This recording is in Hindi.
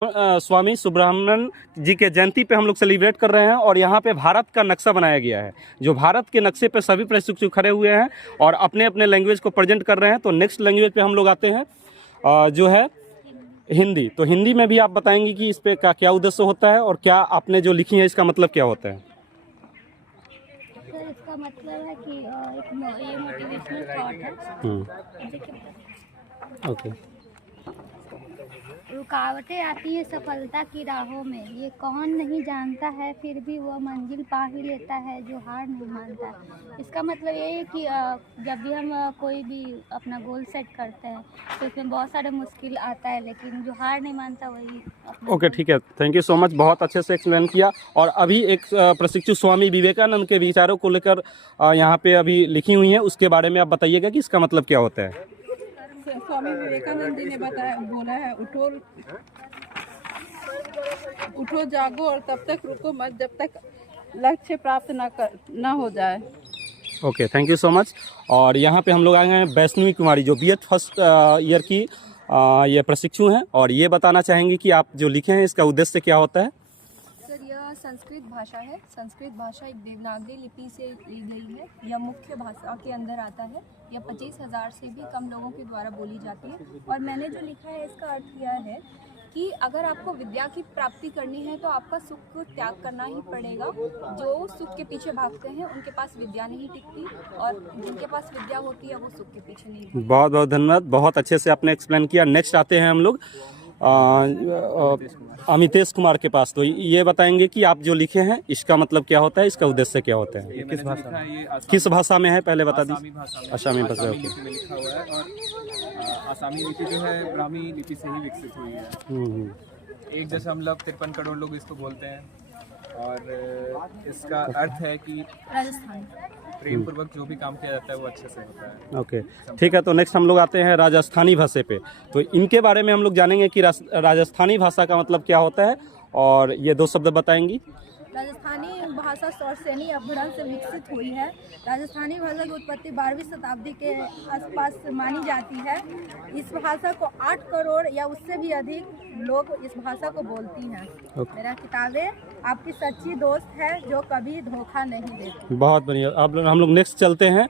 स्वामी सुब्रमण्यम जी के जयंती पे हम लोग सेलिब्रेट कर रहे हैं और यहाँ पे भारत का नक्शा बनाया गया है। जो भारत के नक्शे पे सभी प्रशिक्षु खड़े हुए हैं और अपने अपने लैंग्वेज को प्रेजेंट कर रहे हैं। तो नेक्स्ट लैंग्वेज पे हम लोग आते हैं जो है हिंदी। तो हिंदी में भी आप बताएंगे कि इस पे का क्या उद्देश्य होता है और क्या आपने जो लिखी है इसका मतलब क्या होता है। सर इसका मतलब है कि ये मोटिवेशनल थॉट है। ओके। रुकावटें आती है सफलता की राहों में, ये कौन नहीं जानता है, फिर भी वह मंजिल पा ही लेता है जो हार नहीं मानता। इसका मतलब ये है कि जब भी हम कोई भी अपना गोल सेट करते हैं तो इसमें बहुत सारे मुश्किल आता है, लेकिन जो हार नहीं मानता वही। ओके, ठीक है, थैंक यू सो मच, बहुत अच्छे से एक्सप्लेन किया। और अभी एक प्रशिक्षु स्वामी विवेकानंद के विचारों को लेकर यहाँ पे अभी लिखी हुई है, उसके बारे में आप बताइएगा कि इसका मतलब क्या होता है। स्वामी विवेकानंद जी ने बोला है, उठो जागो और तब तक रुको मत जब तक लक्ष्य प्राप्त ना हो जाए। Okay, thank you so much. और यहाँ पे हम लोग आए हैं वैष्णवी कुमारी, जो बीएड फर्स्ट ईयर की ये प्रशिक्षु हैं, और ये बताना चाहेंगे कि आप जो लिखे हैं इसका उद्देश्य क्या होता है। सर यह संस्कृत भाषा है। संस्कृत भाषा एक देवनागरी लिपि से ली गई है। यह मुख्य भाषा के अंदर आता है। यह 25,000 से भी कम लोगों के द्वारा बोली जाती है। और मैंने जो लिखा है इसका अर्थ यह है कि अगर आपको विद्या की प्राप्ति करनी है तो आपका सुख को त्याग करना ही पड़ेगा। जो सुख के पीछे भागते हैं उनके पास विद्या नहीं टिकती, और जिनके पास विद्या होती है वो सुख के पीछे नहीं भागते। बहुत बहुत धन्यवाद, बहुत अच्छे से आपने एक्सप्लेन किया। नेक्स्ट आते हैं हम लोग अमितेश कुमार के पास। तो ये बताएंगे कि आप जो लिखे हैं इसका मतलब क्या होता है, इसका उद्देश्य क्या होता है। किस भाषा में है, पहले बता दीजिए। असामी भाषा में लिखा हुआ है। और आसामी लिपि जो है ब्राह्मी लिपि से ही विकसित हुई है। 1.53 करोड़ लोग इसको बोलते हैं। और इसका अर्थ है कि प्रेम पूर्वक जो भी काम किया जाता है वो अच्छे से होता है। ओके, ठीक है। तो नेक्स्ट हम लोग आते हैं राजस्थानी भाषा पे। तो इनके बारे में हम लोग जानेंगे कि राजस्थानी भाषा का मतलब क्या होता है, और ये दो शब्द बताएंगी। राजस्थानी भाषा सौरसेनी अपभ्रंश से विकसित हुई है। राजस्थानी भाषा की उत्पत्ति 12वीं शताब्दी के आसपास मानी जाती है। इस भाषा को 8 करोड़ या उससे भी अधिक लोग इस भाषा को बोलती हैं। मेरा किताबें आपकी सच्ची दोस्त है जो कभी धोखा नहीं देती। बहुत बढ़िया। अब हम लोग नेक्स्ट चलते हैं।